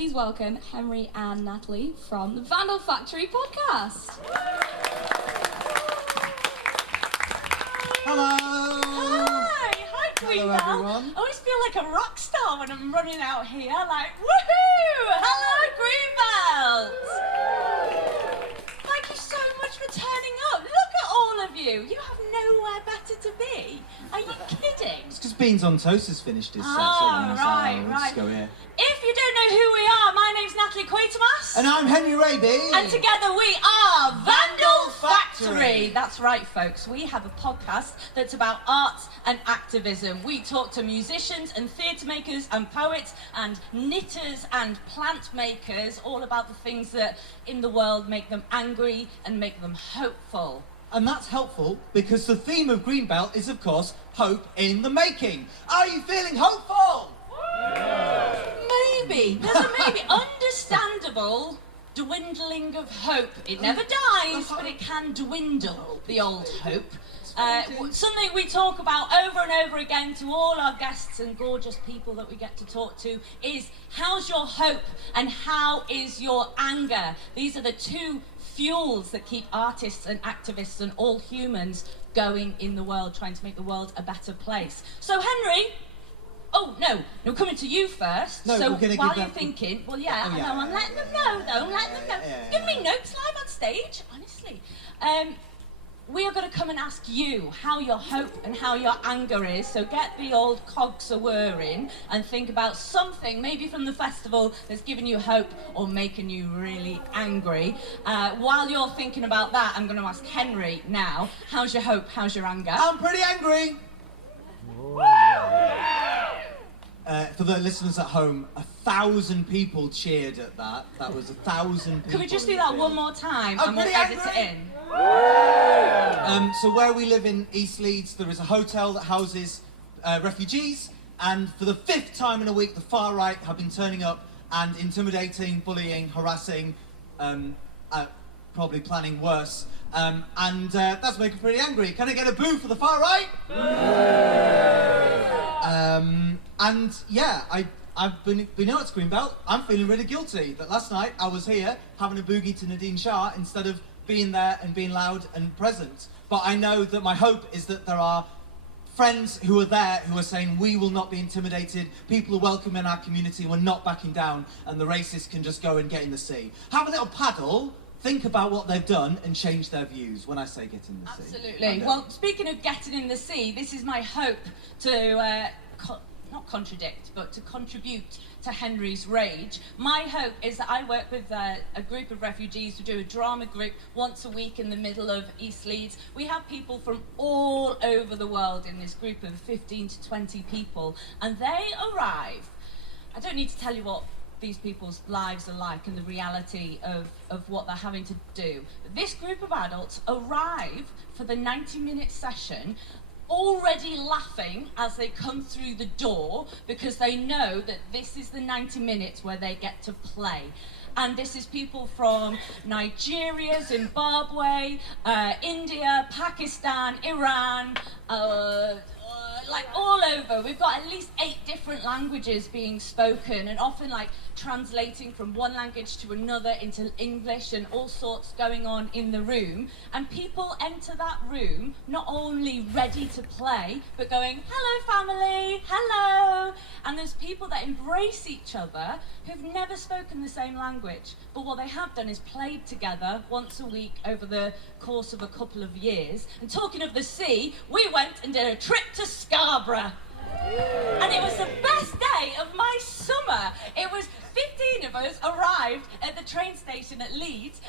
please welcome Henry and Natalie from the Vandal Factory podcast. Hello! Hi Greenbelt. Hello everyone. I always feel like a rock star when I'm running out here, like, woohoo! Hello Greenbelt! Thank you so much for turning up. Look at all of you. You have nowhere better to be. Are you kidding? It's because Beans on Toast has finished his set, so right. let's go here. If you don't know who we are, my name's Natalie Quatermass. And I'm Henry Raby. And together we are Vandal Factory. Factory. That's right, folks. We have a podcast that's about arts and activism. We talk to musicians and theatre makers and poets and knitters and plant makers, all about the things that in the world make them angry and make them hopeful. And that's helpful because the theme of Greenbelt is, of course, hope in the making. Are you feeling hopeful? Maybe. There's a maybe. Understandable dwindling of hope. It never dies, but it can dwindle, the old hope. Something we talk about over and over again to all our guests and gorgeous people that we get to talk to is, how's your hope and how is your anger? These are the two fuels that keep artists and activists and all humans going in the world, trying to make the world a better place. So Henry, no, coming to you first. No, so we're gonna while give you're them... thinking, I'm yeah. letting them know though, I'm letting them know. Give me notes live on stage, honestly. We are going to come and ask you how your hope and how your anger is, so get the old cogs a-whirring and think about something, maybe from the festival, that's giving you hope or making you really angry. While you're thinking about that, I'm going to ask Henry now, how's your hope, how's your anger? I'm pretty angry. For the listeners at home, 1,000 people cheered at that. That was 1,000 people. Can we just do that one more time and we'll edit it in? So where we live in East Leeds, there is a hotel that houses refugees, and for the 5th time in a week, the far right have been turning up and intimidating, bullying, harassing, probably planning worse, and that's making me pretty angry. Can I get a boo for the far right? And yeah, I've been out to Greenbelt. I'm feeling really guilty that last night I was here having a boogie to Nadine Shah instead of being there and being loud and present. But I know that my hope is that there are friends who are there who are saying we will not be intimidated, people are welcome in our community, we're not backing down, and the racists can just go and get in the sea. Have a little paddle, think about what they've done and change their views when I say get in the sea. Absolutely. Well, speaking of getting in the sea, this is my hope to not contradict, but to contribute to Henry's rage. My hope is that I work with a group of refugees who do a drama group once a week in the middle of East Leeds. We have people from all over the world in this group of 15 to 20 people, and they arrive. I don't need to tell you what these people's lives are like and the reality of what they're having to do. This group of adults arrive for the 90-minute session already laughing as they come through the door because they know that this is the 90 minutes where they get to play. And this is people from Nigeria, Zimbabwe, India, Pakistan, Iran, like all over. We've got at least 8 different languages being spoken, and often like translating from one language to another into English, and all sorts going on in the room. And people enter that room not only ready to play, but going, hello family, hello. And there's people that embrace each other who've never spoken the same language, but what they have done is played together once a week over the course of a couple of years. And talking of the sea, we went and did a trip to Scarborough. And it was the best day of my summer. It was 15 of us arrived at the train station at Leeds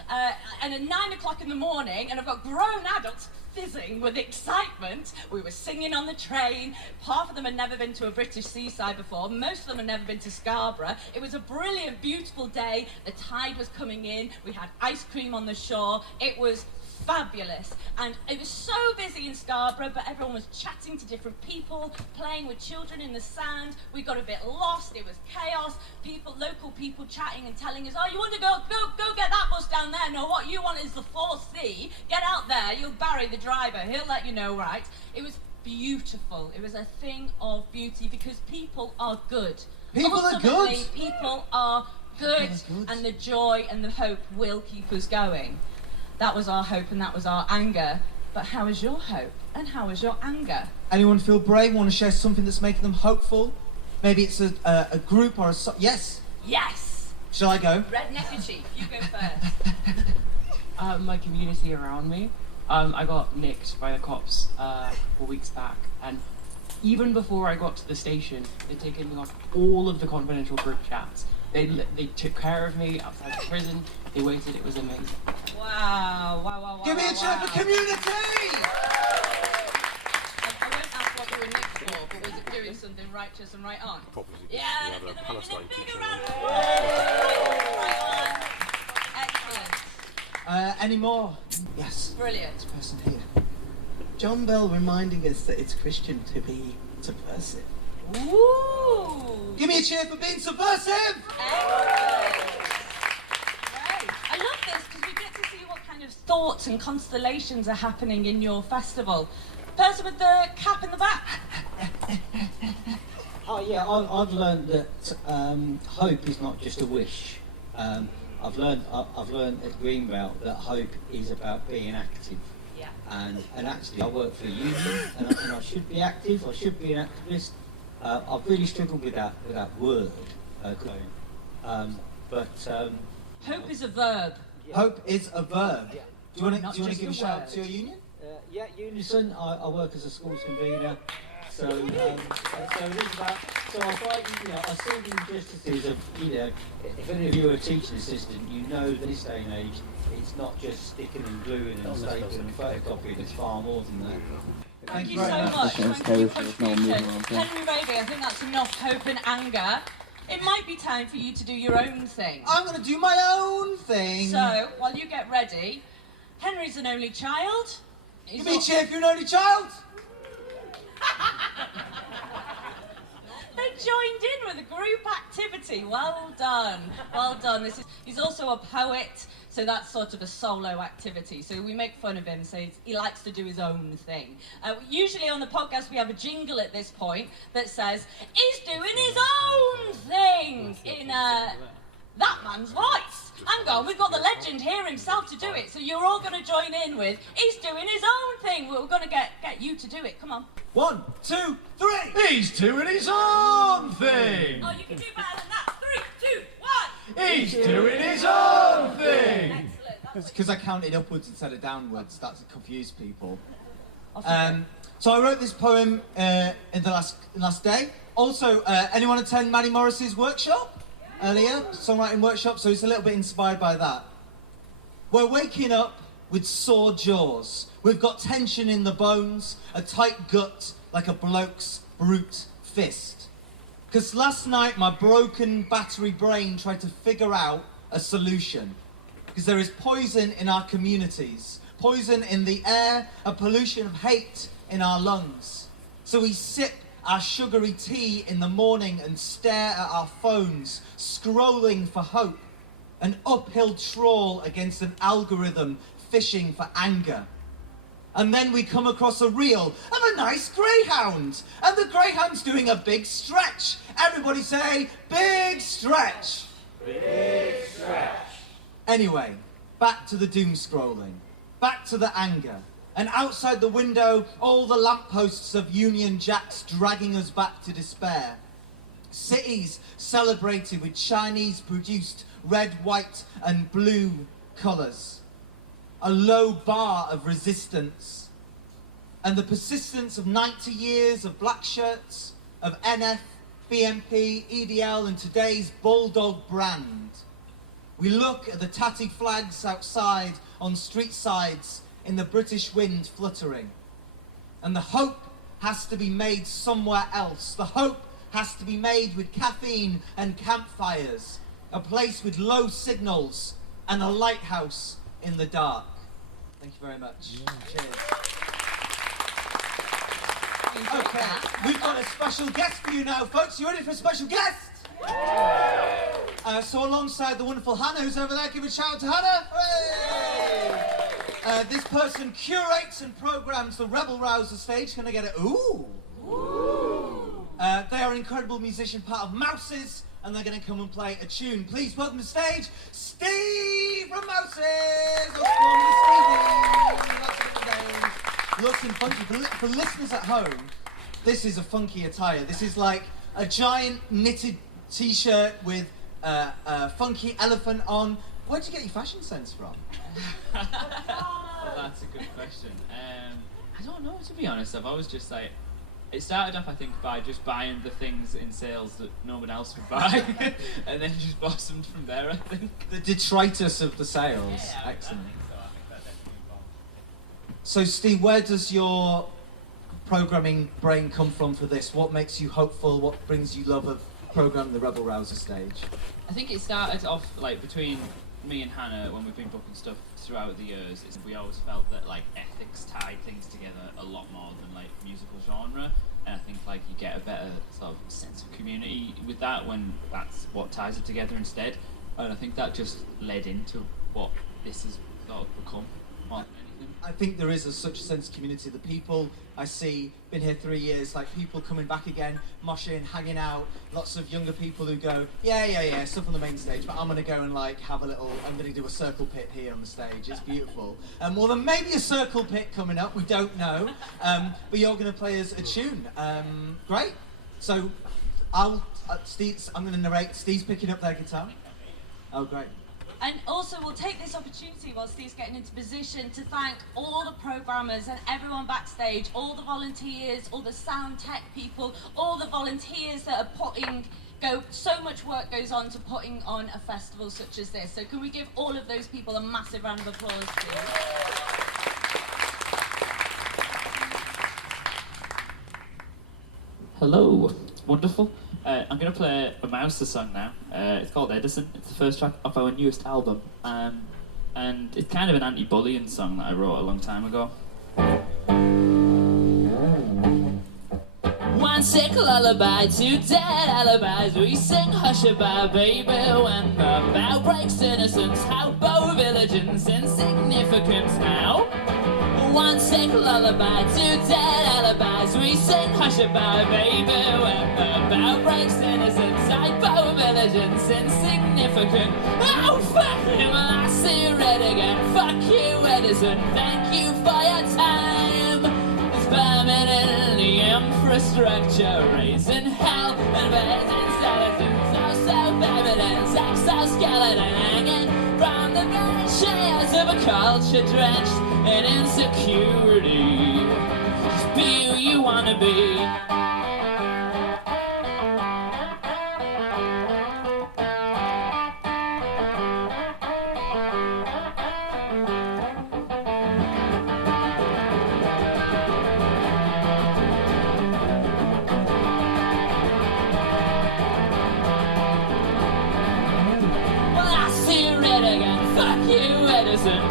and at 9 o'clock in the morning, and I've got grown adults fizzing with excitement. We were singing on the train. Half of them had never been to a British seaside before. Most of them had never been to Scarborough. It was a brilliant, beautiful day. The tide was coming in. We had ice cream on the shore. It was fabulous, and it was so busy in Scarborough, but everyone was chatting to different people, playing with children in the sand. We got a bit lost. It was chaos. Local people chatting and telling us, oh, you want to go get that bus down there? No, what you want is the 4C. Get out there. You'll Barry the driver. He'll let you know, right? It was beautiful. It was a thing of beauty because people are good. People are good. People are good, Oh, good. and the joy and the hope will keep us going. That was our hope and that was our anger. But how is your hope and how is your anger? Anyone feel brave? Want to share something that's making them hopeful? Maybe it's a group or a... Yes? Yes! Shall I go? Red neckerchief, you go first. My community around me. I got nicked by the cops a couple weeks back, and even before I got to the station, they'd taken me off all of the confidential group chats. They took care of me outside the prison. They waited. It was amazing. Wow. Give me a cheer for community! I won't ask what you were nicked for, but was it doing something righteous and right on? Probably. Yeah, We let's had give a them Palestine a big teacher. round of applause. Right on. Excellent. Any more? Yes. Brilliant. This person here. John Bell reminding us that it's Christian to be subversive. Ooh. Give me a cheer for being subversive! Excellent. Great. I love this because we get to see what kind of thoughts and constellations are happening in your festival. Person with the cap in the back. Oh yeah, I've learned that hope is not just a wish. I've learned at Greenbelt that hope is about being active. Yeah. And actually, I work for a union, and I should be active. I should be an activist. I've really struggled with that word. Hope is a verb. Hope is a verb. Yeah. Do you want Not to just give a a shout word. to your union? Yeah, Unison. I work as a schools convener. So it is about. So I fight. I see the injustices of. If any of you are a teaching assistant, you know that this day and age, it's not just sticking and gluing and stapling and photocopying. It's far more than that. Thank you very so much. much. That's Thank you terrible. for There's no your moving contribution. around. Henry Raby, I think that's enough hope and anger. It might be time for you to do your own thing. I'm going to do my own thing. So, while you get ready, Henry's an only child. Give me a cheer if you're an only child. They joined in with a group activity. Well done. Well done. He's also a poet, so that's sort of a solo activity. So we make fun of him, so he likes to do his own thing. Usually on the podcast we have a jingle at this point that says, he's doing his own thing in that man's voice. Hang on, we've got the legend here himself to do it, so you're all going to join in with, he's doing his own thing. We're going to get you to do it. Come on. 1, 2, 3. He's doing his own thing. Oh, you can do better than that. 3, 2, 1. He's doing his own thing. Excellent. That's Because I counted upwards instead of downwards. That's confused people. what I So I wrote this poem in the last day. Also, anyone attend Maddie Morris's workshop earlier? Songwriting workshop. So it's a little bit inspired by that. We're waking up with sore jaws. We've got tension in the bones, a tight gut like a bloke's brute fist. Because last night my broken battery brain tried to figure out a solution. Because there is poison in our communities, poison in the air, a pollution of hate in our lungs. So we sip our sugary tea in the morning and stare at our phones, scrolling for hope. An uphill trawl against an algorithm fishing for anger. And then we come across a reel of a nice greyhound, and the greyhound's doing a big stretch. Everybody say, big stretch. Big stretch. Anyway, back to the doom scrolling, back to the anger. And outside the window, all the lampposts of Union Jacks dragging us back to despair. Cities celebrated with Chinese-produced red, white and blue colours. A low bar of resistance. And the persistence of 90 years of black shirts, of NF, BMP, EDL and today's Bulldog brand. We look at the tatty flags outside on street sides in the British wind fluttering. And the hope has to be made somewhere else. The hope has to be made with caffeine and campfires. A place with low signals and a lighthouse in the dark. Thank you very much. Cheers. Okay, we've got a special guest for you now, folks. You ready for a special guest? So alongside the wonderful Hannah who's over there, give a shout out to Hannah. Hooray! This person curates and programs the Rebel Rouser stage. Can I get it? Ooh! They are an incredible musician, part of Mouses, and they're going to come and play a tune. Please welcome to the stage, Steve from Moses! Looking funky. For listeners at home, this is a funky attire. This is like a giant knitted t-shirt with a funky elephant on. Where'd you get your fashion sense from? Well, that's a good question. I don't know, to be honest. I've always just like, it started off, I think, by just buying the things in sales that no one else would buy, and then just blossomed from there, I think. The detritus of the sales. Yeah, Excellent. I think so. I think that definitely involved. So, Steve, where does your programming brain come from for this? What makes you hopeful? What brings you love of programming the Rebel Rouser stage? I think it started off like between me and Hannah when we've been booking stuff throughout the years. We always felt that like ethics tied things together a lot more than like musical genre, and I think like you get a better sort of sense of community with that when that's what ties it together instead. And I think that just led into what this has sort of become more than anything. I think there is such a sense of community. The people I see, been here 3 years, like people coming back again, moshing, hanging out, lots of younger people who go, yeah, stuff on the main stage, but I'm going to go and like have a little, I'm going to do a circle pit here on the stage, it's beautiful. Well, then maybe a circle pit coming up, we don't know, but you're going to play us a tune. Great. So I'm going to narrate, Steve's picking up their guitar. Oh, great. And also we'll take this opportunity while Steve's getting into position to thank all the programmers and everyone backstage, all the volunteers, all the sound tech people, all the volunteers that are so much work goes on to putting on a festival such as this. So can we give all of those people a massive round of applause, please? Hello, wonderful. I'm going to play a Mousa song now. It's called Edison. It's the first track off our newest album. And it's kind of an anti-bullying song that I wrote a long time ago. One sick lullaby, two dead alibis. We sing hush-a-bye, baby, when the bow breaks innocence. How bow vigilance insignificance now. One sick lullaby, two dead alibis. We sing hush-a-bye, baby, when the bow breaks innocence. I bow vigilance insignificant. Oh, fuck him, I see red again. Fuck you, Edison, thank you for your time. It's permanently infrastructure, raising hell, inventing skeletons, no self-evidence, exoskeleton hanging from the branches of a culture drenched in insecurity. Just be who you wanna be.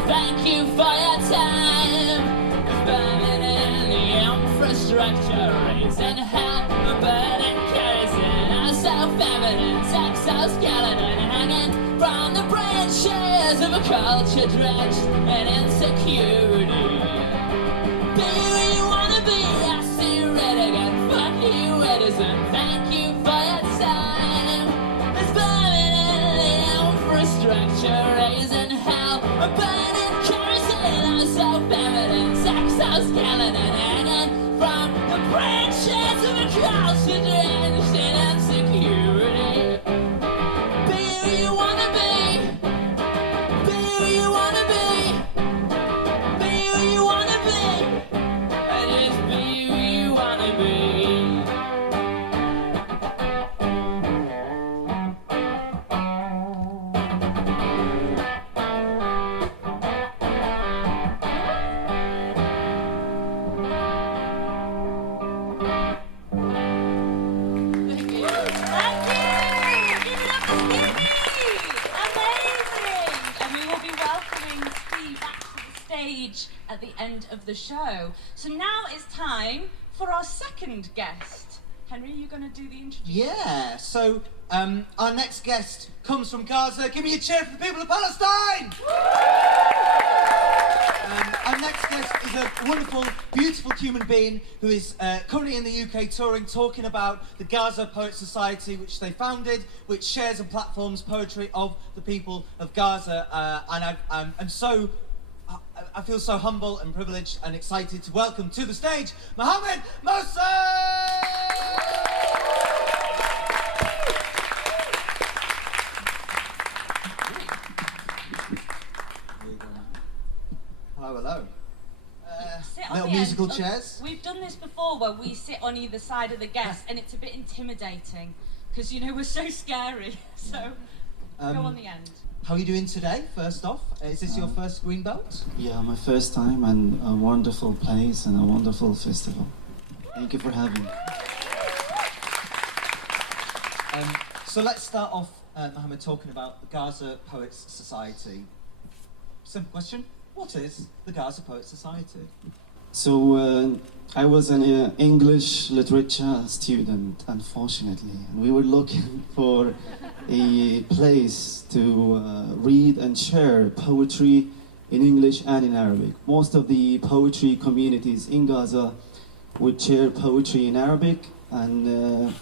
Thank you for your time. It's burning in the infrastructure, raising hell, burning kerosene, our self-evidence, exoskeleton hanging from the branches of a culture drenched in insecurity. Be where you wanna be, I see red again. Fuck you, Edison, thank you for your time. It's burning in the infrastructure, raising hell, burning kerosene, our self-evidence, exoskeleton hanging from the branches of a culture drenched in insecurity. Be who you wanna be. Be who you wanna be. Be who you wanna be. Just be who you wanna be. At the end of the show. So now it's time for our second guest. Henry, are you going to do the introduction? Yeah, so our next guest comes from Gaza. Give me a cheer for the people of Palestine! I'm next guest is a wonderful, beautiful human being who is currently in the UK touring, talking about the Gaza Poets Society, which they founded, which shares and platforms poetry of the people of Gaza. And I feel so humble and privileged and excited to welcome to the stage Mohammed Moussa! Hello. Sit on Little the musical end. chairs. We've done this before where we sit on either side of the guest and it's a bit intimidating because, you know, we're so scary. So go on the end. How are you doing today, first off? Is this your first Greenbelt? Yeah, my first time, and a wonderful place and a wonderful festival. Thank you for having me. So let's start off, Mohammed, talking about the Gaza Poets Society. Simple question. What is the Gaza Poets Society? So, I was an English literature student, unfortunately, and we were looking for a place to read and share poetry in English and in Arabic. Most of the poetry communities in Gaza would share poetry in Arabic and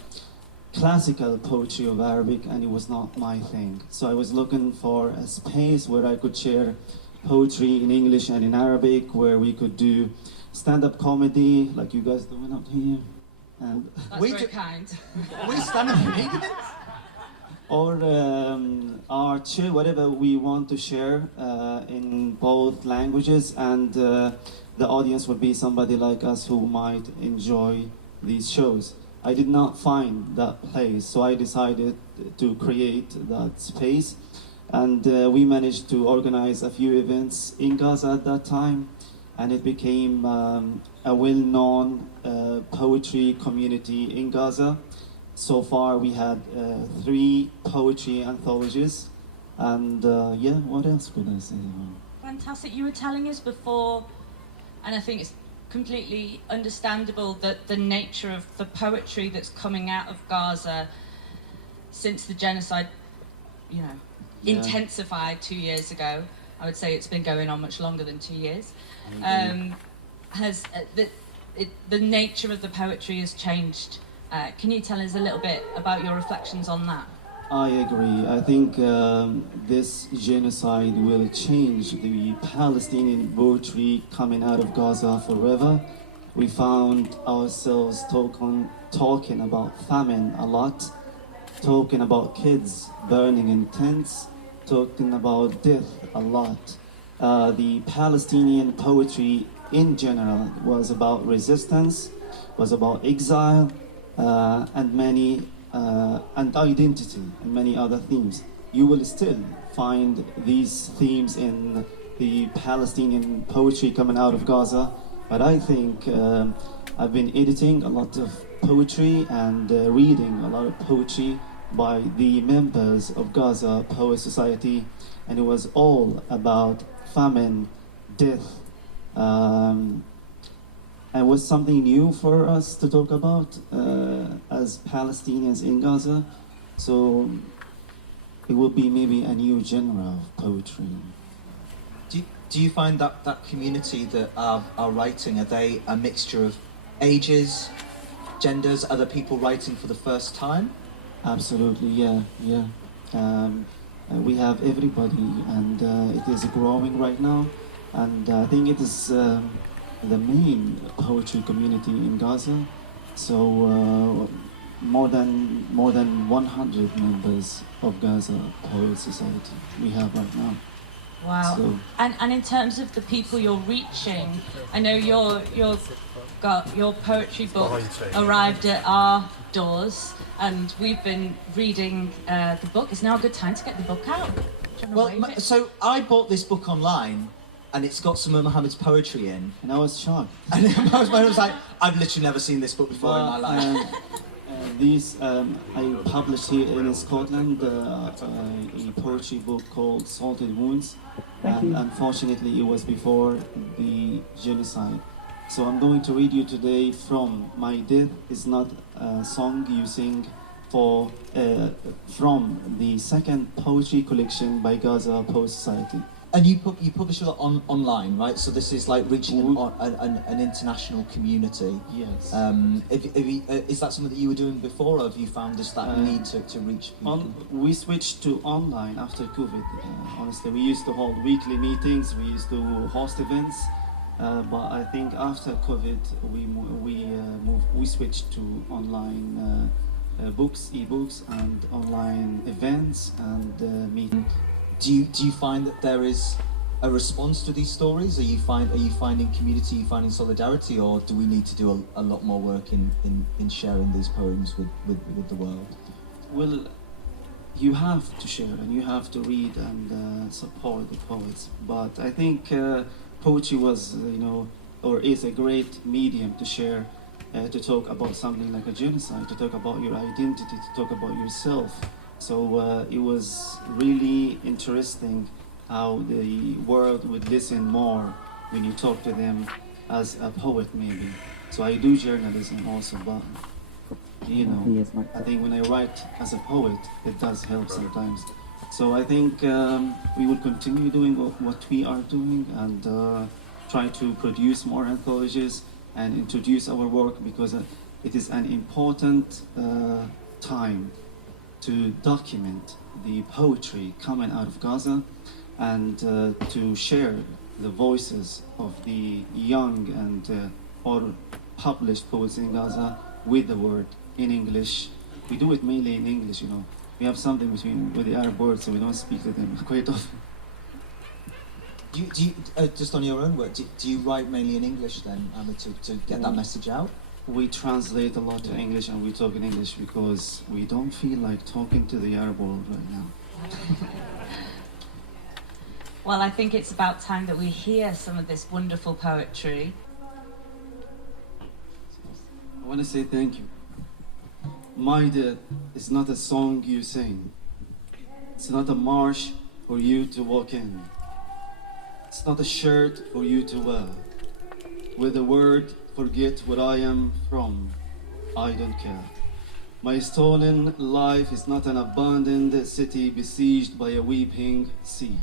classical poetry of Arabic, and it was not my thing. So I was looking for a space where I could share poetry in English and in Arabic, where we could do stand-up comedy like you guys doing up here, and That's We very do- kind. We stand up comedians. or art, share whatever we want to share in both languages, and the audience would be somebody like us who might enjoy these shows. I did not find that place, so I decided to create that space, and we managed to organize a few events in Gaza at that time, and it became a well-known poetry community in Gaza. So far we had 3 poetry anthologies, and yeah, what else could I say? Fantastic. You were telling us before, and I think it's completely understandable that the nature of the poetry that's coming out of Gaza since the genocide, you know, intensified 2 years ago. I would say it's been going on much longer than 2 years. Has the nature of the poetry has changed. Can you tell us a little bit about your reflections on that? I agree. I think this genocide will change the Palestinian poetry coming out of Gaza forever. We found ourselves talking about famine a lot, talking about kids burning in tents, talking about death a lot. The Palestinian poetry in general was about resistance, was about exile, and identity, and many other themes. You will still find these themes in the Palestinian poetry coming out of Gaza, but I think I've been editing a lot of poetry and reading a lot of poetry by the members of Gaza Poets Society, and it was all about famine, death, and was something new for us to talk about as Palestinians in Gaza. So it will be maybe a new genre of poetry. Do you find that community that are writing, are they a mixture of ages, genders, other people writing for the first time? Absolutely, yeah. We have everybody, and it is growing right now, and I think it is the main poetry community in Gaza. So more than 100 members of Gaza Poets Society we have right now. Wow. So, And in terms of the people you're reaching, I know your poetry book arrived at our doors, and we've been reading the book. Is now a good time to get the book out? Do you wanna Well, wave it? so I bought this book online, and it's got some of Mohammed's poetry in. and I was shocked. And I was like, I've literally never seen this book before in my life. I published here in Scotland a poetry book called Salted Wounds, and unfortunately it was before the genocide. So I'm going to read you today from My Death Is Not a Song You Sing from the second poetry collection by Gaza Poets Society. And you publish a lot online, right? So this is like reaching an international community. Yes. Is that something that you were doing before, or have you found just that need to reach people? We switched to online after COVID. Honestly, we used to hold weekly meetings, we used to host events, but I think after COVID, we switched to online books, ebooks, and online events and meetings. Do you find that there is a response to these stories? Are you finding community, are you finding solidarity, or do we need to do a lot more work in sharing these poems with the world? Well, you have to share and you have to read and support the poets. But I think poetry was, or is a great medium to share, to talk about something like a genocide, to talk about your identity, to talk about yourself. So it was really interesting how the world would listen more when you talk to them as a poet, maybe. So I do journalism also, but I think when I write as a poet, it does help sometimes. So I think we will continue doing what we are doing and try to produce more anthologies and introduce our work, because it is an important time to document the poetry coming out of Gaza and to share the voices of the young and or published poets in Gaza with the word in English. We do it mainly in English, We have something with the Arab words, so we don't speak to them quite often. Do you just on your own work, do you write mainly in English then, to get that message out? We translate a lot to English and we talk in English because we don't feel like talking to the Arab world right now. Well, I think it's about time that we hear some of this wonderful poetry. I want to say thank you. My Death is not a song you sing. It's not a march for you to walk in. It's not a shirt for you to wear. With the word, forget where I am from. I don't care. My stolen life is not an abandoned city besieged by a weeping sea.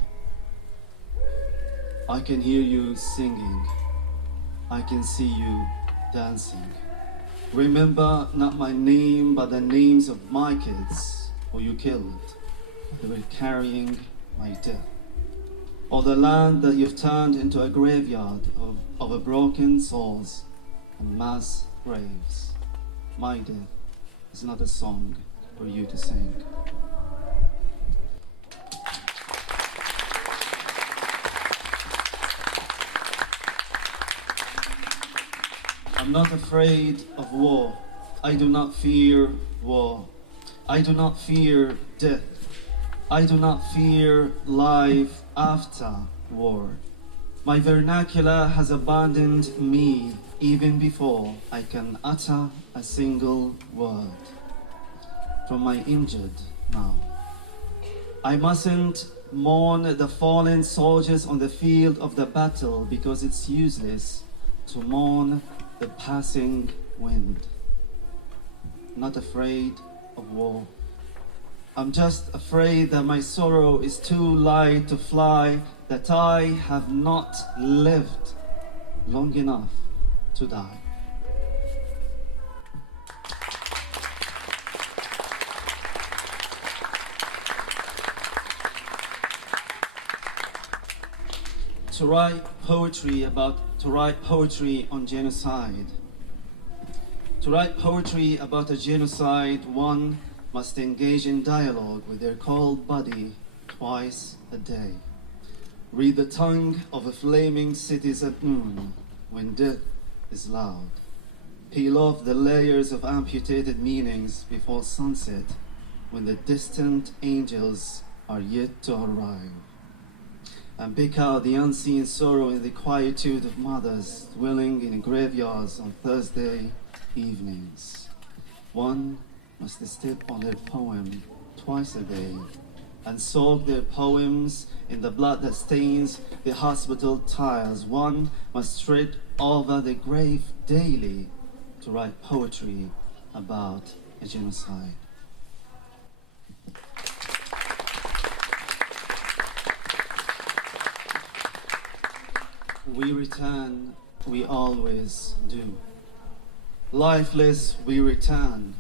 I can hear you singing. I can see you dancing. Remember not my name, but the names of my kids who you killed. They were carrying my death. Or the land that you've turned into a graveyard of a broken souls and mass graves. My death is not a song for you to sing. I'm not afraid of war. I do not fear war. I do not fear death. I do not fear life after war. My vernacular has abandoned me even before I can utter a single word. From my injured mouth, I mustn't mourn the fallen soldiers on the field of the battle, because it's useless to mourn the passing wind. Not afraid of war. I'm just afraid that my sorrow is too light to fly, that I have not lived long enough to die. To write poetry on genocide. To write poetry about a genocide, one must engage in dialogue with their cold body twice a day. Read the tongue of a flaming cities at noon when death is loud. Peel off the layers of amputated meanings before sunset when the distant angels are yet to arrive. And pick out the unseen sorrow in the quietude of mothers dwelling in graveyards on Thursday evenings. One must step on their poem twice a day and soak their poems in the blood that stains the hospital tiles. One must tread over the grave daily to write poetry about a genocide. we return, we always do. Lifeless, we return.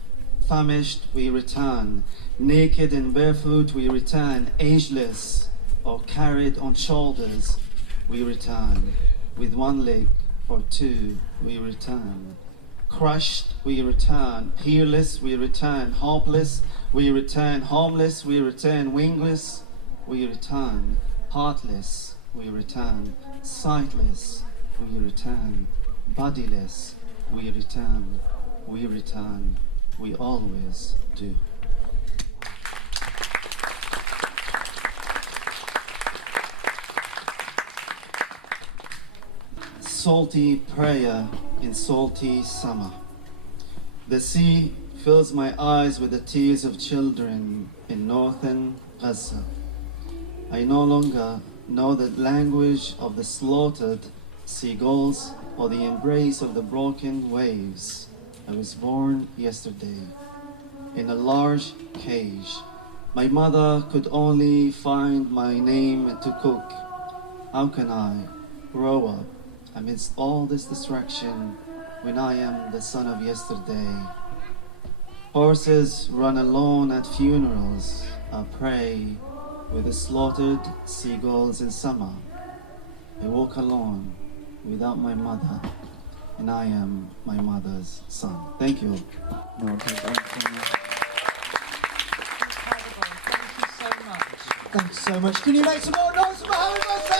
Famished, we return. Naked and barefoot, we return. Ageless or carried on shoulders, we return. With one leg or two, we return. Crushed, we return. Peerless, we return. Hopeless, we return. Homeless, we return. Wingless, we return. Heartless, we return. Sightless, we return. Bodiless, we return. We return. We always do. Salty prayer in salty summer. The sea fills my eyes with the tears of children in northern Gaza. I no longer know the language of the slaughtered seagulls or the embrace of the broken waves. I was born yesterday in a large cage. My mother could only find my name to cook. How can I grow up amidst all this distraction when I am the son of yesterday? Horses run alone at funerals. I pray with the slaughtered seagulls in summer. I walk alone without my mother, and I am my mother's son. Thank you. Incredible. Thank you so much. Thanks so much. Can you make some more noise for Mohammed Moussa?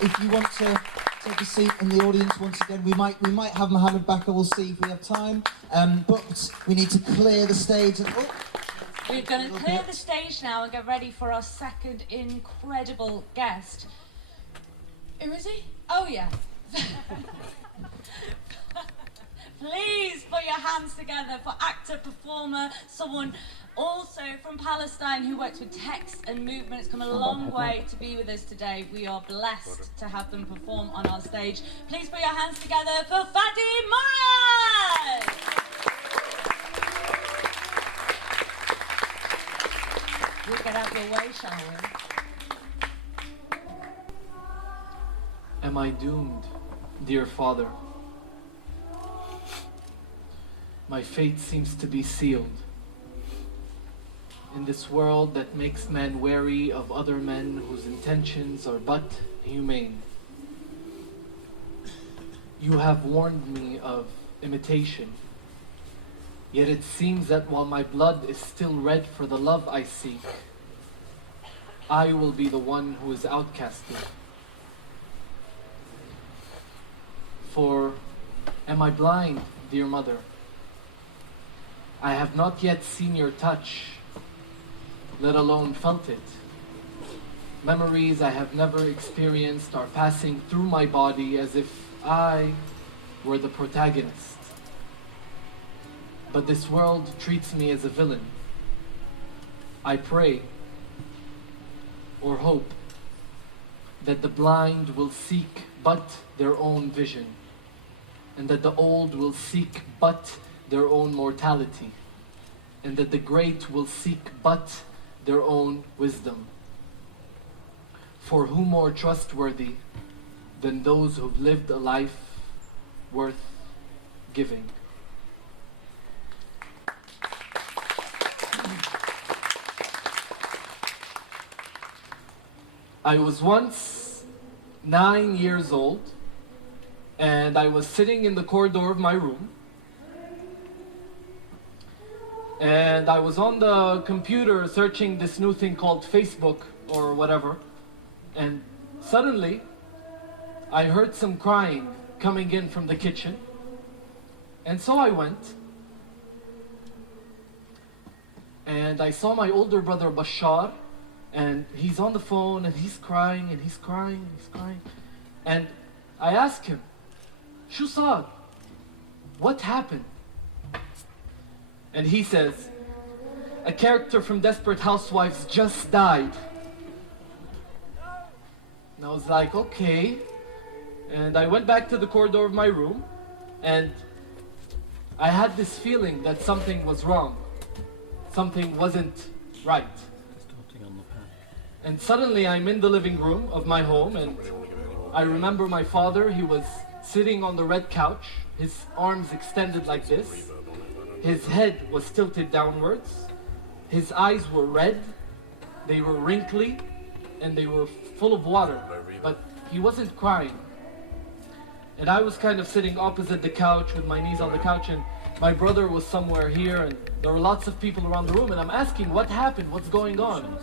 If you want to take a seat in the audience once again, we might have Mohammed back. We'll see if we have time. But we need to clear the stage. We're going to clear the stage now and get ready for our second incredible guest. Who is he? Oh, yeah. Please put your hands together for actor, performer, someone also from Palestine who works with text and movement. It's come a long way to be with us today. We are blessed to have them perform on our stage. Please put your hands together for Fadi Murad! We'll get out your way, shall we? Am I doomed, dear Father? My fate seems to be sealed. In this world that makes men wary of other men whose intentions are but humane. You have warned me of imitation. Yet it seems that while my blood is still red for the love I seek, I will be the one who is outcasted. For am I blind, dear mother? I have not yet seen your touch, let alone felt it. Memories I have never experienced are passing through my body as if I were the protagonist. But this world treats me as a villain. I pray or hope that the blind will seek but their own vision, and that the old will seek but their own mortality, and that the great will seek but their own wisdom. For who more trustworthy than those who've lived a life worth giving? I was once 9 years old, and I was sitting in the corridor of my room, and I was on the computer searching this new thing called Facebook or whatever, and suddenly I heard some crying coming in from the kitchen, and so I went, and I saw my older brother Bashar, and he's on the phone, and he's crying, and he's crying, and he's crying, and I asked him, Shusad, what happened? And he says, a character from Desperate Housewives just died. And I was like, okay. And I went back to the corridor of my room, and I had this feeling that something was wrong. Something wasn't right. And suddenly I'm in the living room of my home, and I remember my father. He was sitting on the red couch, his arms extended like this. His head was tilted downwards. His eyes were red, they were wrinkly, and they were full of water, but he wasn't crying. And I was kind of sitting opposite the couch with my knees on the couch, and my brother was somewhere here, and there were lots of people around the room, and I'm asking, what happened? What's going on?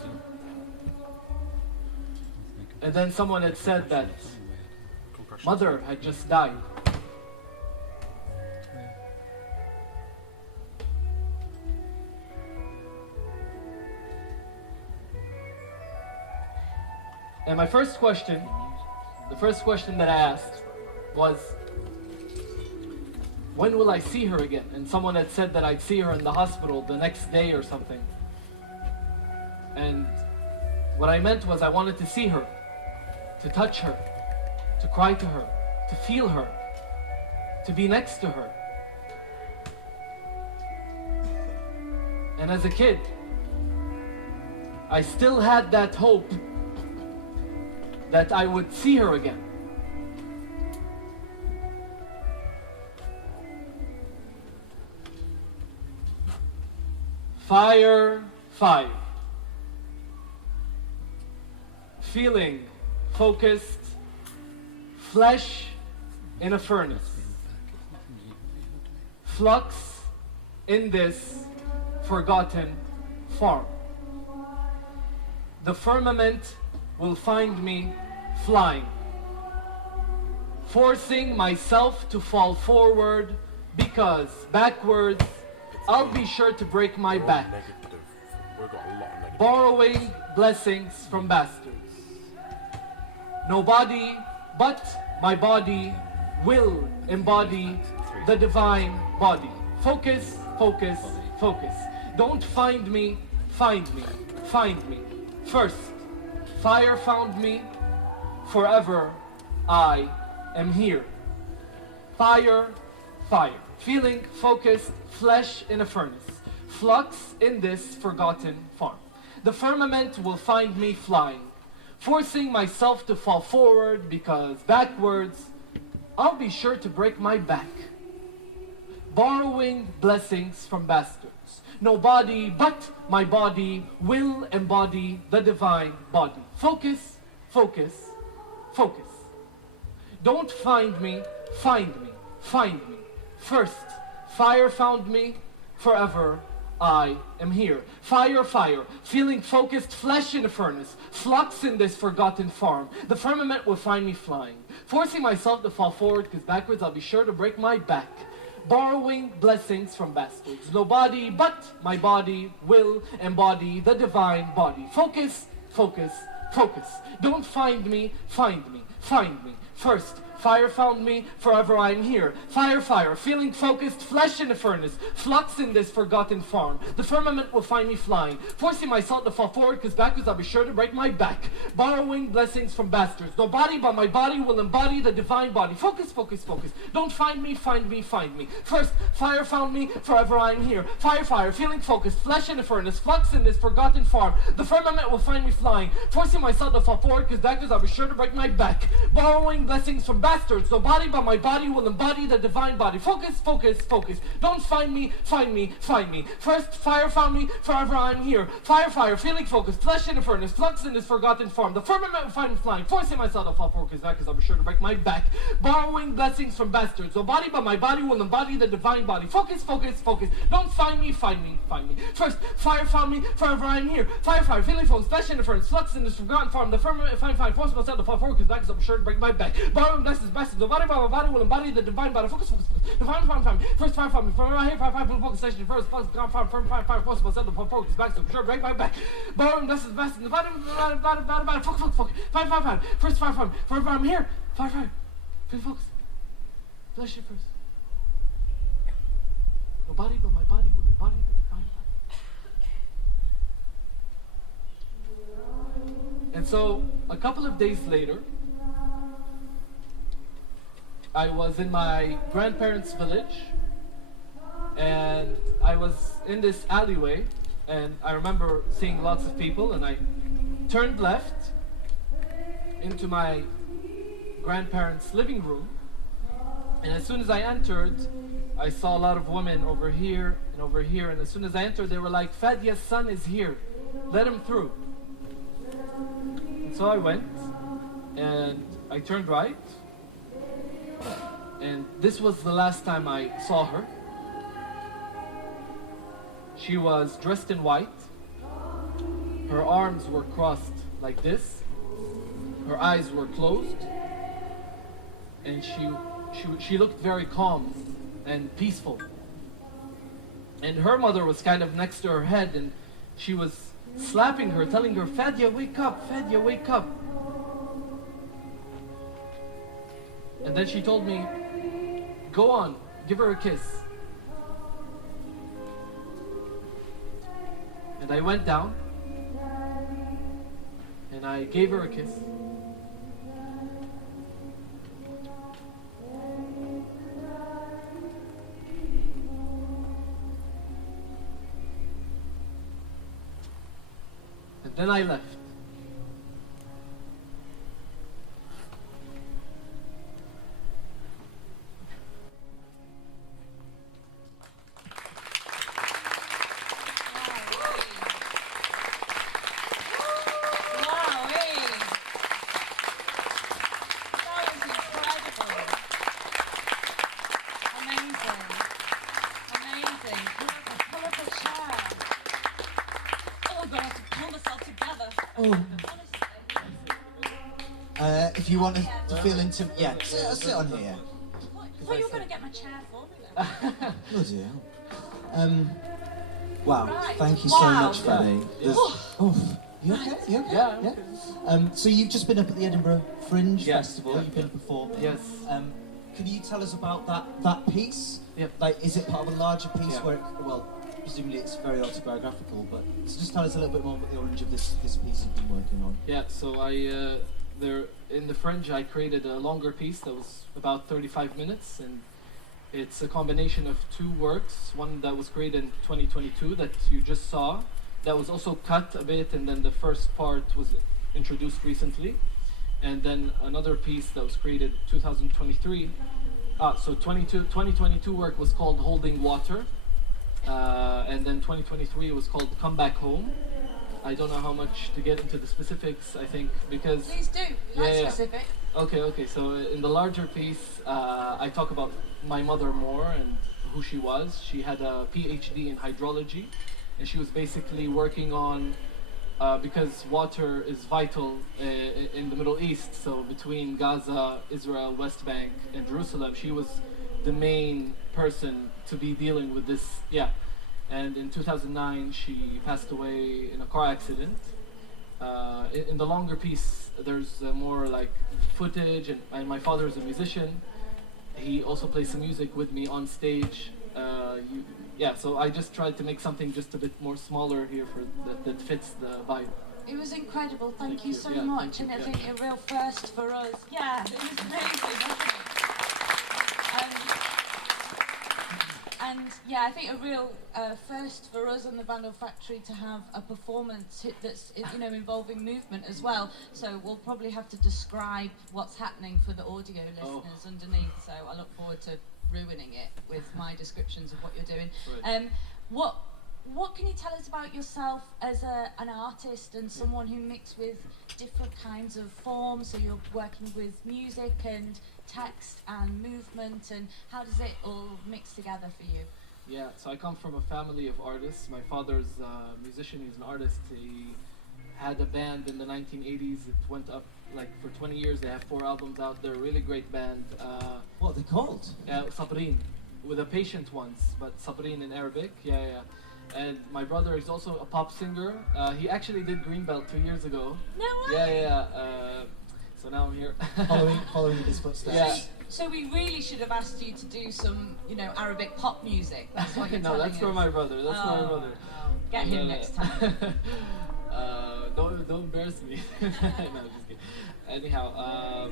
And then someone had said that mother had just died. And my first question, the first question that I asked was, when will I see her again? And someone had said that I'd see her in the hospital the next day or something. And what I meant was I wanted to see her, to touch her, to cry to her, to feel her, to be next to her. And as a kid, I still had that hope that I would see her again. Fire 5. Feeling focused, flesh in a furnace. Flux in this forgotten farm. The firmament will find me flying, forcing myself to fall forward, because backwards I'll be sure to break my back, borrowing blessings from bastards. Nobody but my body will embody the divine body. Focus, focus, focus. Don't find me, find me, find me. First, fire found me, forever I am here. Fire, fire. Feeling focused, flesh in a furnace. Flux in this forgotten farm. The firmament will find me flying, forcing myself to fall forward, because backwards I'll be sure to break my back, borrowing blessings from bastards. Nobody but my body will embody the divine body. Focus, focus, focus. Don't find me, find me, find me. First, fire found me, forever I am here. Fire, fire, feeling focused, flesh in a furnace, flux in this forgotten farm. The firmament will find me flying, forcing myself to fall forward, because backwards I'll be sure to break my back, borrowing blessings from bastards. Nobody but my body will embody the divine body. Focus, focus, focus. Don't find me, find me, find me. First, fire found me, forever I am here. Fire, fire, feeling focused, flesh in the furnace, flux in this forgotten farm. The firmament will find me flying, forcing myself to fall forward, because backwards I'll be sure to break my back, borrowing blessings from bastards. Nobody but my body will embody the divine body. Focus, focus, focus. Don't find me, find me, find me. First, fire found me, forever I am here. Fire, fire, feeling focused, flesh in the furnace, flux in this forgotten farm. The firmament will find me flying, forcing myself to fall forward, because backwards I'll be sure to break my back, borrowing blessings from bastards. Nobody but my body will embody the divine body. Focus, focus, focus. Don't find me, find me, find me. First, fire found me, forever I am here. Fire, fire, feeling focused, flesh in the furnace, flux in this forgotten form. The firmament will find me flying, forcing myself to fall forward, because I'll be sure to break my back, borrowing blessings from bastards. Nobody but my body will embody the divine body. Focus, focus, focus. Don't find me, find me, find me. First, fire found me, forever I am here. Fire, fire, feeling focused, flesh in the furnace, flux in this forgotten form. The firmament will find me flying, forcing myself to fall forward, because I'll be sure to break my back, borrowing blessings, bastards. Nobody but my body will embody the divine body. Focus, focus, focus. Divine, fire, first fire from me. From right here, fire, focus, station, first, focus, ground, fire, force myself to fall forward, because back, so sure, break my back. Borrowing blessings, bastards. The body, focus, focus, focus. Fire. First fire from me. Forever I'm here. Fire. Feel focus. Flesh it first. Nobody but my body will embody the divine body. And so, a couple of days later, I was in my grandparents' village, and I was in this alleyway, and I remember seeing lots of people, and I turned left into my grandparents' living room, and as soon as I entered, I saw a lot of women over here and over here, and as soon as I entered, they were like, "Fadia's son is here, let him through." And so I went, and I turned right, and this was the last time I saw her. She was dressed in white, her arms were crossed like this, her eyes were closed, and she looked very calm and peaceful. And her mother was kind of next to her head, and she was slapping her, telling her, "Fadia, wake up, Fadia, wake up." And then she told me, "Go on, give her a kiss." And I went down, and I gave her a kiss. And then I left. If you want to feel intimate, yeah, sit on here. I thought you were going to get my chair for me then. Bloody hell. Wow, Right. thank you so Wow. much, Fadi. You okay? You okay? Yeah, I'm okay. So you've just been up at the Edinburgh Fringe Yeah, Festival. yeah, You've been performing. Yes. Can you tell us about that piece? Yep. Like, is it part of a larger piece Yeah. where, well, presumably it's very autobiographical, but so just tell us a little bit more about the origin of this piece you've been working on. Yeah, so there in the Fringe I created a longer piece that was about 35 minutes, and it's a combination of two works. One that was created in 2022 that you just saw, that was also cut a bit, and then the first part was introduced recently, and then another piece that was created 2023. So 2022 work was called Holding Water, and then 2023 was called Come Back Home. I don't know how much to get into the specifics, I think, because... Please do. That's specific. Okay, so in the larger piece, I talk about my mother more and who she was. She had a PhD in hydrology, and she was basically working on, because water is vital in the Middle East, so between Gaza, Israel, West Bank, and Jerusalem, she was the main person to be dealing with this, And in 2009, she passed away in a car accident. In the longer piece, there's more like footage, and my father is a musician. He also plays some music with me on stage. So I just tried to make something just a bit more smaller here for that fits the vibe. It was incredible. Thank you so Yeah, much. thank you, And I think a real first for us. Yeah, it was amazing, wasn't it? And yeah, I think a real first for us in the Vandal Factory to have a performance that's involving movement as well. So we'll probably have to describe what's happening for the audio listeners underneath. So I look forward to ruining it with my descriptions of what you're doing. Right. What can you tell us about yourself as an artist and someone who mixes with different kinds of forms? So you're working with music and text and movement, and how does it all mix together for you? Yeah, so I come from a family of artists. My father's a musician, he's an artist. He had a band in the 1980s. It went up like for 20 years. They have 4 albums out. They're a really great band. What are they called? Sabrin, with a patient once, but Sabrin in Arabic. Yeah. And my brother is also a pop singer. He actually did Greenbelt 2 years ago. No way! Yeah. So now I'm here. following his footsteps. Yeah. So we really should have asked you to do some, Arabic pop music. That's what you're No, telling that's us. for my brother. That's for my brother. Get him next time. Don't embarrass me. No, just kidding. Anyhow,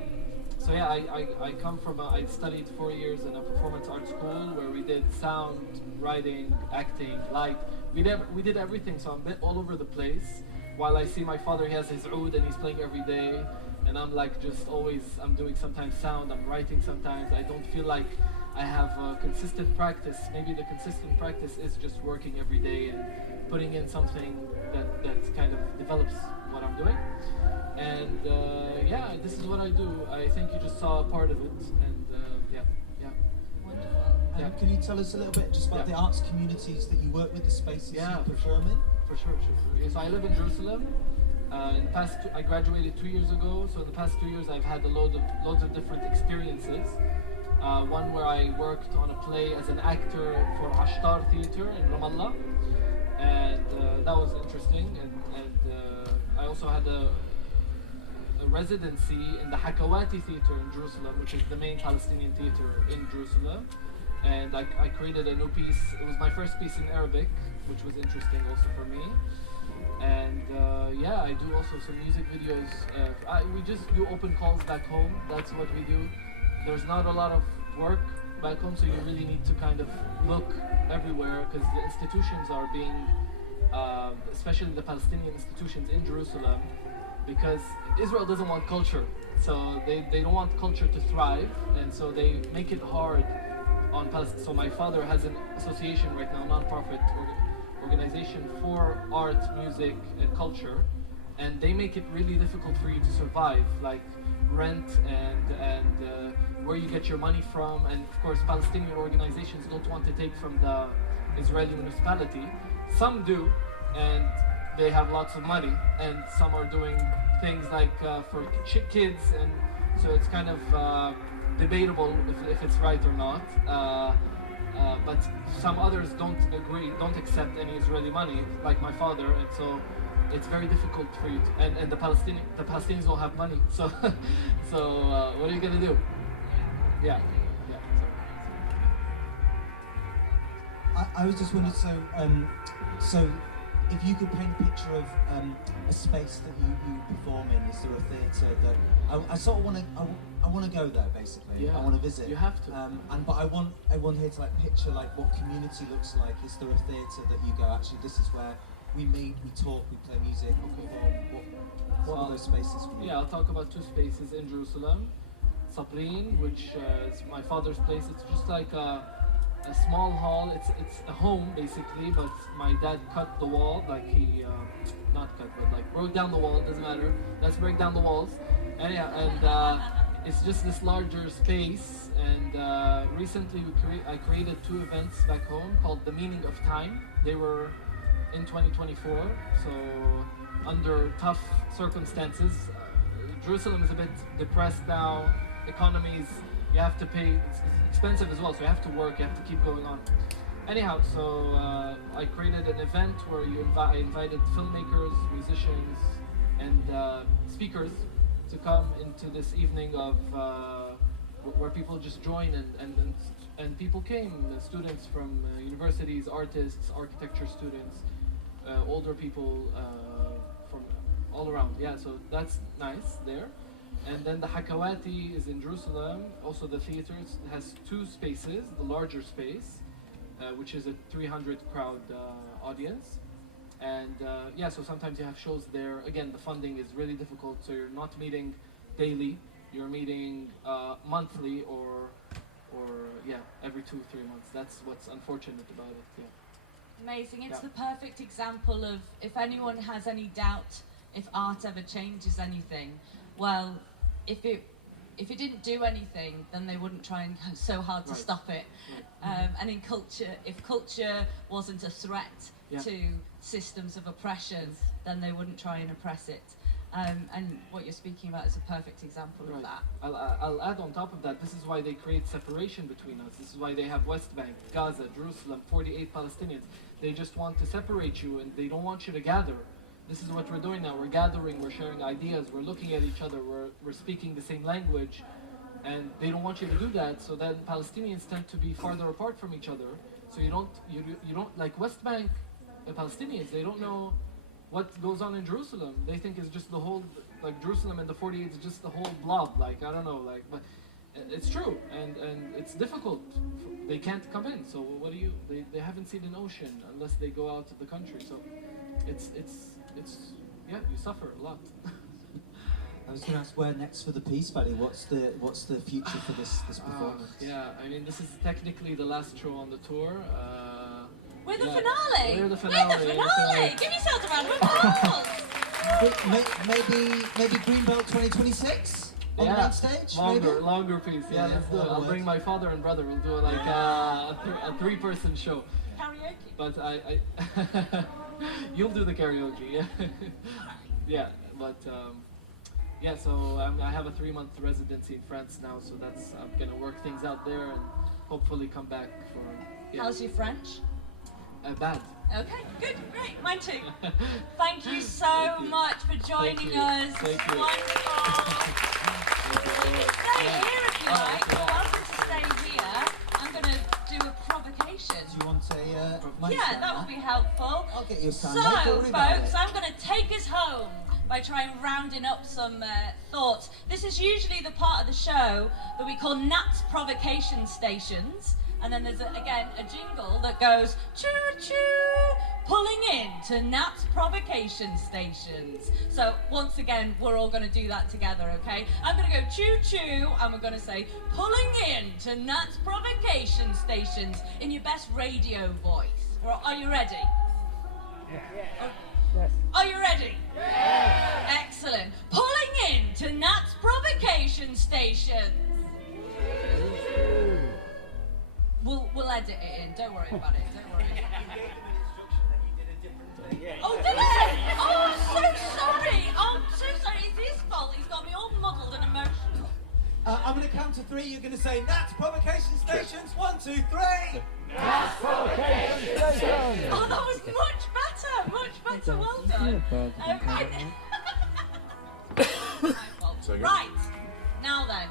so yeah, I come from I studied 4 years in a performance art school where we did sound, writing, acting, light. We did everything. So I'm a bit all over the place. while I see my father, he has his oud and he's playing every day, and I'm like just always, I'm doing sometimes sound, I'm writing sometimes. I don't feel like I have a consistent practice. Maybe the consistent practice is just working every day and putting in something that kind of develops what I'm doing. And yeah, this is what I do. I think you just saw a part of it, and yeah. Yeah. Can you tell us a little bit just about the arts communities that you work with, the spaces you perform in? For sure. Yeah, so I live in Jerusalem. I graduated 2 years ago. So in the past 2 years, I've had loads of different experiences. One where I worked on a play as an actor for Ashtar Theatre in Ramallah, and that was interesting. And I also had a residency in the Hakawati Theatre in Jerusalem, which is the main Palestinian theatre in Jerusalem. And I created a new piece. It was my first piece in Arabic, which was interesting also for me. And yeah, I do also some music videos. We just do open calls back home. That's what we do. There's not a lot of work back home, so you really need to kind of look everywhere, because the institutions are being, especially the Palestinian institutions in Jerusalem, because Israel doesn't want culture. So they don't want culture to thrive, and so they make it hard on Palestine. So my father has an association right now, non-profit organization for art, music, and culture, and they make it really difficult for you to survive, like rent and where you get your money from. And of course, Palestinian organizations don't want to take from the Israeli municipality. Some do, and they have lots of money, and some are doing things like for kids, and so it's kind of debatable if it's right or not. But some others don't accept any Israeli money, like my father, and so it's very difficult for you to, and the Palestinians don't have money, so what are you gonna do? Yeah. I was just wondering, so if you could paint a picture of a space that you perform in, is there a theatre that I sort of want to go there basically? Yeah, I want to visit. You have to. But I want everyone here to like picture like what community looks like. Is there a theatre that you go, actually this is where we meet, we talk, we play music, we perform? What are those spaces for you? Yeah, I'll talk about two spaces in Jerusalem. Sabrin, which is my father's place. It's just like a small hall. It's a home basically, but my dad cut the wall, like he not cut, but like broke down the wall. It doesn't matter. Let's break down the walls. And yeah, and it's just this larger space. And recently I created two events back home called The Meaning of Time. They were in 2024, so under tough circumstances. Jerusalem is a bit depressed now. Economies, you have to pay, it's expensive as well, so you have to work, you have to keep going on. Anyhow, so I created an event where I invited filmmakers, musicians, and speakers to come into this evening of where people just join, and people came, students from universities, artists, architecture students, older people from all around. Yeah, so that's nice there. And then the Hakawati is in Jerusalem. Also the theater has two spaces, the larger space, which is a 300 crowd audience. And yeah, so sometimes you have shows there. Again, the funding is really difficult, so you're not meeting daily, you're meeting monthly or yeah, every 2 or 3 months. That's what's unfortunate about it, yeah. Amazing. It's the perfect example of, if anyone has any doubt if art ever changes anything, well, if it didn't do anything, then they wouldn't try and go so hard to stop it. And in culture, if culture wasn't a threat to systems of oppression, then they wouldn't try and oppress it. And what you're speaking about is a perfect example of that. I'll add on top of that, this is why they create separation between us. This is why they have West Bank, Gaza, Jerusalem, 48 Palestinians. They just want to separate you, and they don't want you to gather. This is what we're doing now. We're gathering, we're sharing ideas, we're looking at each other, we're speaking the same language, and they don't want you to do that. So then Palestinians tend to be farther apart from each other. So you don't like West Bank, the Palestinians, they don't know what goes on in Jerusalem. They think it's just the whole, like Jerusalem and the 48 is just the whole blob. Like, I don't know, like, but it's true, and it's difficult. They can't come in. So what do you? They haven't seen an ocean unless they go out of the country. So it's yeah, you suffer a lot. I was going to ask where next for the piece, Fadi. What's the future for this performance? Yeah, I mean, this is technically the last show on the tour. We're the yeah, finale. We're the finale. Give yourselves a round of applause. Maybe Greenbelt 2026 on the main stage. Longer piece. Yeah, let's do it. I'll bring my father and brother. We'll do like a three-person show. Karaoke. But I you'll do the karaoke. Yeah, yeah. But yeah. So I have a 3-month residency in France now. So I'm gonna work things out there and hopefully come back for. Yeah. How's your French? Bad. Okay, good, great, mine too. Thank you so much for joining us. Thank you. Wonderful. You can stay here if you like. You're welcome to stay here. I'm going to do a provocation. Do you want a mic Yeah, stand, that would be helpful. I'll get you a stand. So, mate, don't worry about folks, it. I'm going to take us home by trying rounding up some thoughts. This is usually the part of the show that we call Nat's Provocation Stations. And then there's, again, a jingle that goes, choo-choo, pulling in to Nat's Provocation Stations. So, once again, we're all going to do that together, okay? I'm going to go choo-choo, and we're going to say, pulling in to Nat's Provocation Stations in your best radio voice. Are you ready? Yeah. Are you ready? Yeah. Excellent. Pulling in to Nat's Provocation Stations. We'll edit it in. Don't worry about it. Don't worry. Oh, did it? Oh, I'm so sorry. I'm so sorry. It's his fault. He's got me all muddled and emotional. I'm going to count to 3. You're going to say Nat's Provocation Stations. 1, 2, 3. Nat's Provocation Stations. Oh, that was much better. Much better. Well done. Okay. Right. Now then.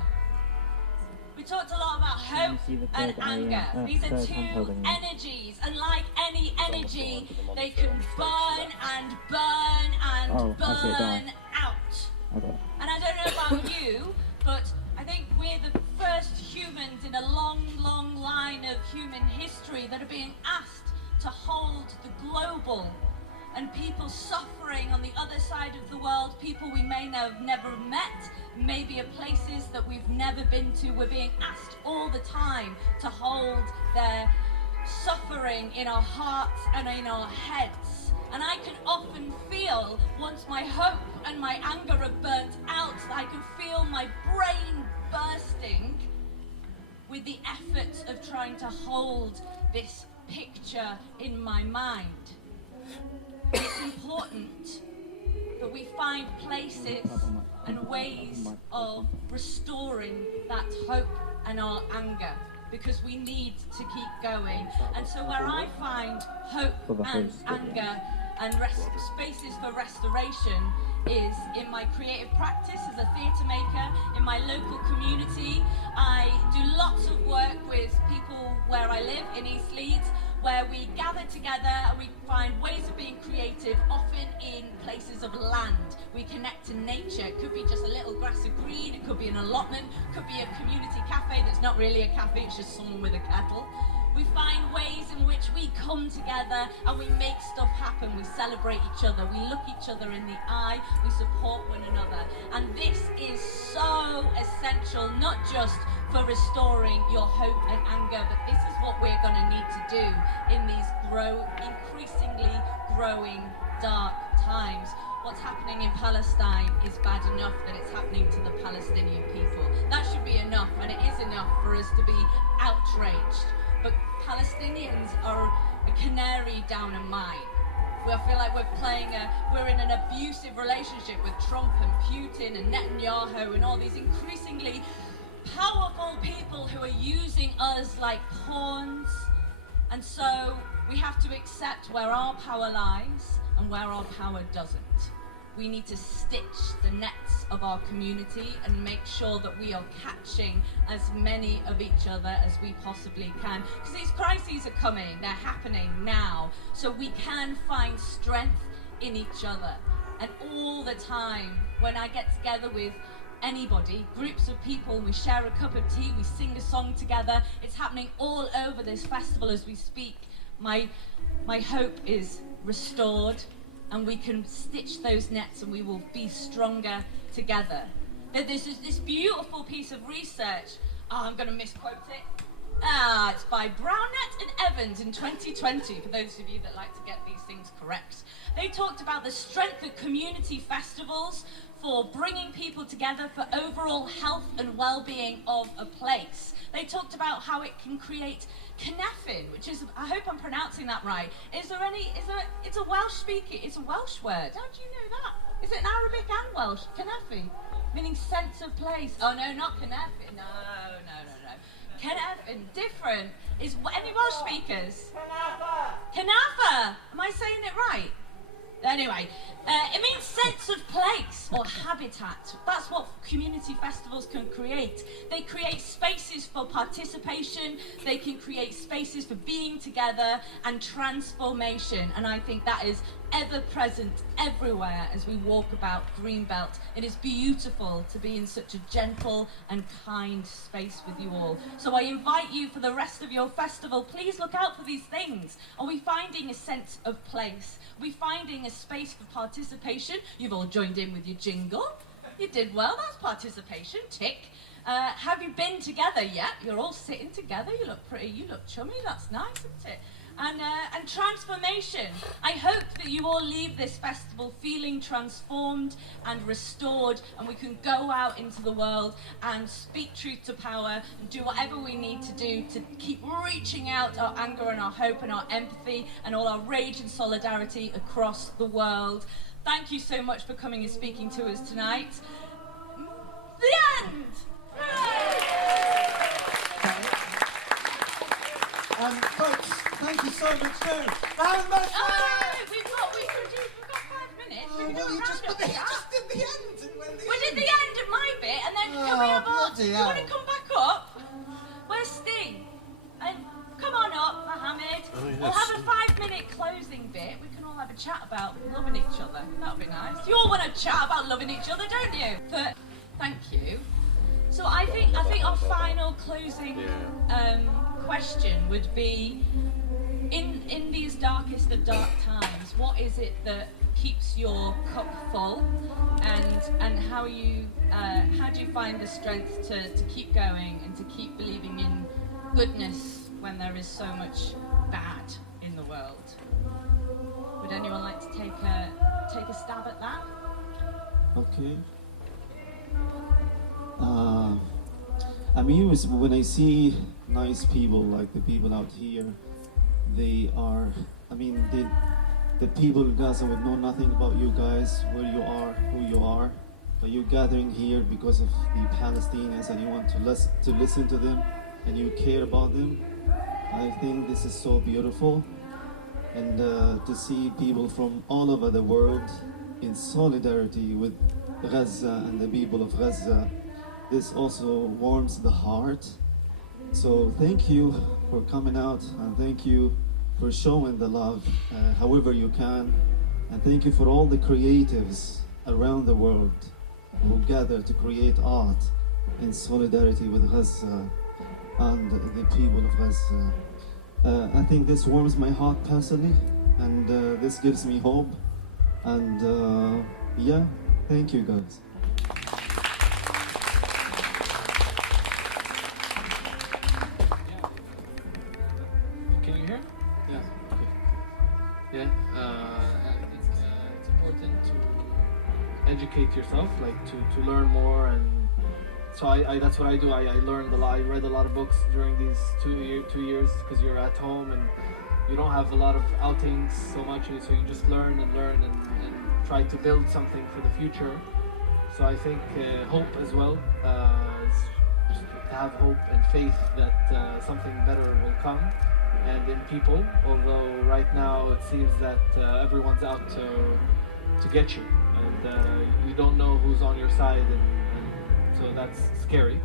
We talked a lot about hope and anger. These are two energies, and like any energy, they can burn and burn and burn out. And I don't know about you, but I think we're the first humans in a long, long line of human history that are being asked to hold the global and people suffering on the other side of the world, people we may have never met, maybe at places that we've never been to. We're being asked all the time to hold their suffering in our hearts and in our heads. And I can often feel, once my hope and my anger are burnt out, I can feel my brain bursting with the effort of trying to hold this picture in my mind. It's important that we find places and ways of restoring that hope and our anger, because we need to keep going. And so where I find hope and anger and spaces for restoration is in my creative practice as a theatre maker, in my local community. I do lots of work with people where I live in East Leeds, where we gather together and we find ways of being creative, often in places of land. We connect to nature. It could be just a little grass of green, it could be an allotment, it could be a community cafe that's not really a cafe, it's just someone with a kettle. We find ways in which we come together and we make stuff happen. We celebrate each other, we look each other in the eye, we support one another. And this is so essential, not just for restoring your hope and anger, but this is what we're going to need to do in these increasingly growing dark times. What's happening in Palestine is bad enough that it's happening to the Palestinian people. That should be enough, and it is enough for us to be outraged. But Palestinians are a canary down a mine. I feel like we're in an abusive relationship with Trump and Putin and Netanyahu and all these increasingly powerful people who are using us like pawns. And so we have to accept where our power lies and where our power doesn't. We need to stitch the nets of our community and make sure that we are catching as many of each other as we possibly can. Because these crises are coming, they're happening now. So we can find strength in each other. And all the time, when I get together with anybody, groups of people, we share a cup of tea, we sing a song together. It's happening all over this festival as we speak. My hope is restored and we can stitch those nets and we will be stronger together. There's this beautiful piece of research, I'm going to misquote it. It's by Brownett and Evans in 2020, for those of you that like to get these things correct. They talked about the strength of community festivals for bringing people together for overall health and well-being of a place. They talked about how it can create conneffin, which is, I hope I'm pronouncing that right. It's a Welsh speaking, it's a Welsh word. How do you know that? Is it an Arabic and Welsh? Conneffin, meaning sense of place. Oh no, not conneffin, no. Conneffin, different. Is any Welsh speakers? Kanafa. Am I saying it right? Anyway, it means sense of place or habitat. That's what community festivals can create. They create spaces for participation, they can create spaces for being together and transformation. And I think that is ever present everywhere as we walk about Greenbelt. It is beautiful to be in such a gentle and kind space with you all. So I invite you for the rest of your festival, please look out for these things. Are we finding a sense of place? Are we finding a space for participation? You've all joined in with your jingle. You did well, that's participation, tick. Have you been together yet? You're all sitting together, you look pretty, you look chummy, that's nice, isn't it? And transformation. I hope that you all leave this festival feeling transformed and restored, and we can go out into the world and speak truth to power and do whatever we need to do to keep reaching out our anger and our hope and our empathy and all our rage and solidarity across the world. Thank you so much for coming and speaking to us tonight. The end! Folks, thank you so much too. We've got 5 minutes. We can do a roundup. Just did the end. We did the end of my bit, and then can we have our... Do you want to come back up? Where's Steve? And come on up, Mohammed. We'll have a 5-minute closing bit. We can all have a chat about loving each other. That'll be nice. You all want to chat about loving each other, don't you? But thank you. So I think our final closing question would be, in these darkest of dark times, what is it that keeps your cup full, and how do you find the strength to keep going and to keep believing in goodness when there is so much bad in the world? Would anyone like to take a stab at that? Okay. I mean, when I see nice people like the people out here, they are, I mean, the people in Gaza would know nothing about you guys, where you are, who you are, but you're gathering here because of the Palestinians and you want to listen to them and you care about them. I think this is so beautiful, and to see people from all over the world in solidarity with Gaza and the people of Gaza, this also warms the heart. So thank you for coming out, and thank you for showing the love however you can, and thank you for all the creatives around the world who gather to create art in solidarity with Gaza and the people of Gaza. I think this warms my heart personally, and this gives me hope, and yeah, thank you guys. Yeah, I think it's important to educate yourself, like to learn more, and so I that's what I do. I learned a lot. I read a lot of books during these 2 years because you're at home and you don't have a lot of outings so much, so you just learn and try to build something for the future. So I think hope as well, is just to have hope and faith that something better will come. And in people, although right now it seems that everyone's out to get you, and you don't know who's on your side, and so that's scary.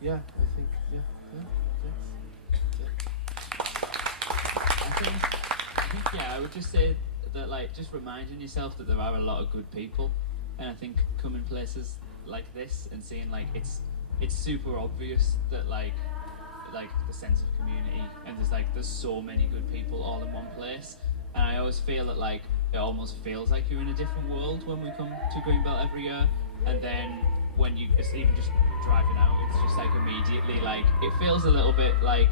Yeah, I think, I would just say that, like, just reminding yourself that there are a lot of good people, and I think coming places like this and seeing, like, it's super obvious that like the sense of community, and there's so many good people all in one place, and I always feel that like it almost feels like you're in a different world when we come to Greenbelt every year, and then when it's even just driving out, it's just like immediately like it feels a little bit like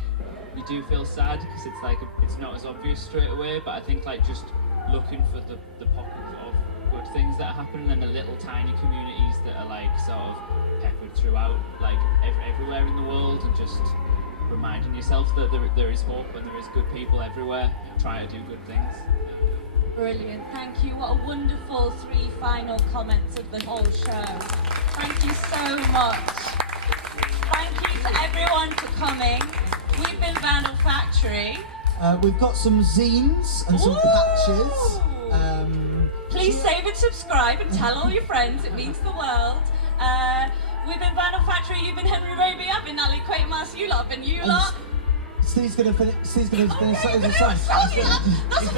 you do feel sad because it's like it's not as obvious straight away, but I think like just looking for the pockets of good things that are happening and the little tiny communities that are like sort of peppered throughout like everywhere in the world, and just reminding yourself that there is hope and there is good people everywhere trying to do good things. Brilliant, thank you. What a wonderful 3 final comments of the whole show. Thank you so much. Thank you to everyone for coming. We've been Vandal Factory. We've got some zines and some patches. Please save and subscribe and tell all your friends, it means the world. We've been Vandal Factory, you've been Henry Raby, I've been Natalie Quatermass, you lot have been you lot. Steve's gonna finish the song. That's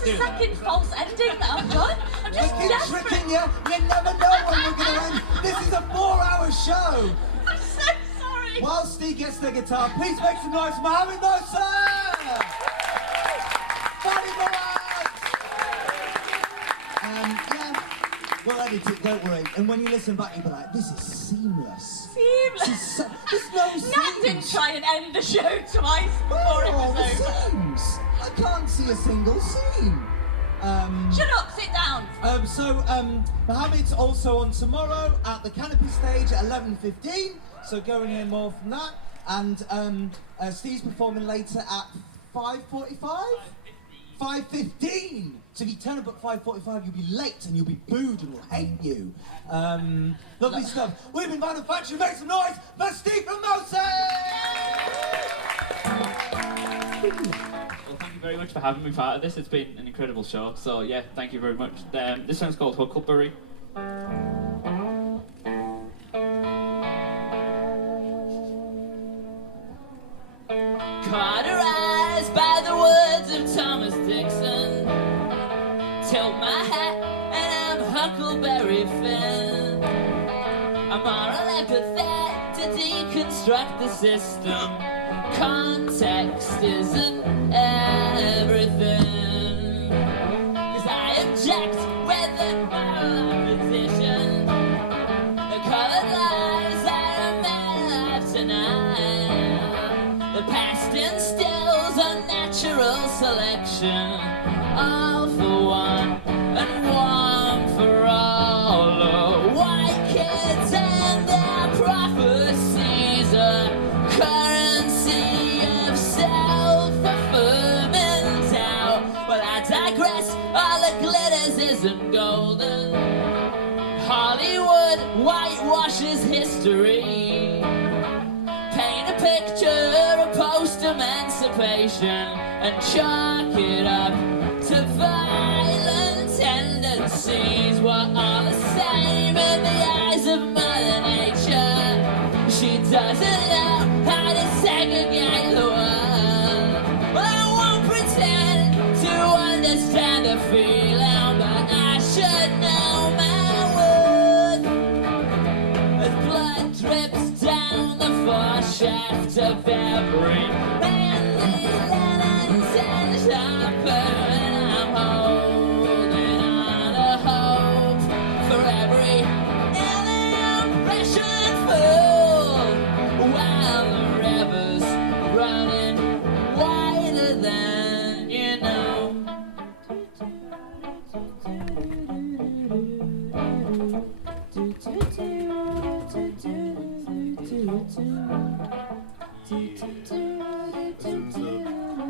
the second false ending that I've done. I'm just desperate. Tricking you. You never know when we're gonna end. This is a 4-hour show. I'm so sorry. While Steve gets the guitar, please make some noise for Mohammed Moussa! Fadi Murad! Yeah, we'll edit it, don't worry. And when you listen back, you'll be like, this is seamless. Seamless? There's no scenes. Nat didn't try and end the show twice before it was over. Scenes? I can't see a single scene. Shut up, sit down. Mohammed's also on tomorrow at the Canopy stage at 11:15, so go and hear more from that. And Steve's performing later at 5:45? 5:15! So if you turn up at 5:45, you'll be late and you'll be booed and we'll hate you. Lovely stuff. We've been Vandal Factory, make some noise for Steve from Moussa! Well, thank you very much for having me part of this. It's been an incredible show. So yeah, thank you very much. This song's called Huckleberry. Cauterized by the words of Thomas Dixon, tilt my hat and I'm Huckleberry Finn. A moral epithet to deconstruct the system. Context isn't everything. 'Cause I object with the moral opposition. The colored lies are made of tonight. The past instills unnatural selection. All for one and one for all. White kids and their prophecies, a currency of self-affirming doubt. Well, I digress, all the glitters isn't golden. Hollywood whitewashes history. Paint a picture of post-emancipation and chalk it up to violent tendencies. We're all the same in the eyes of Mother Nature. She doesn't know how to segregate the world. Well, I won't pretend to understand the feeling, but I should know my worth. As blood drips down the foreshaft of every man, and I'm holding on to hope for every impression full, while the river's running wider than you know.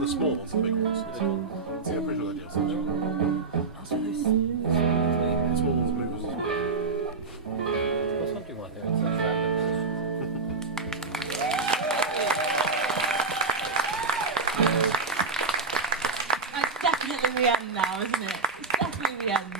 The small ones, the big ones. Yeah, pretty sure that deals. Small ones, big ones. Well, something like that. It's like that. It's definitely the end now, isn't it? It's definitely the end.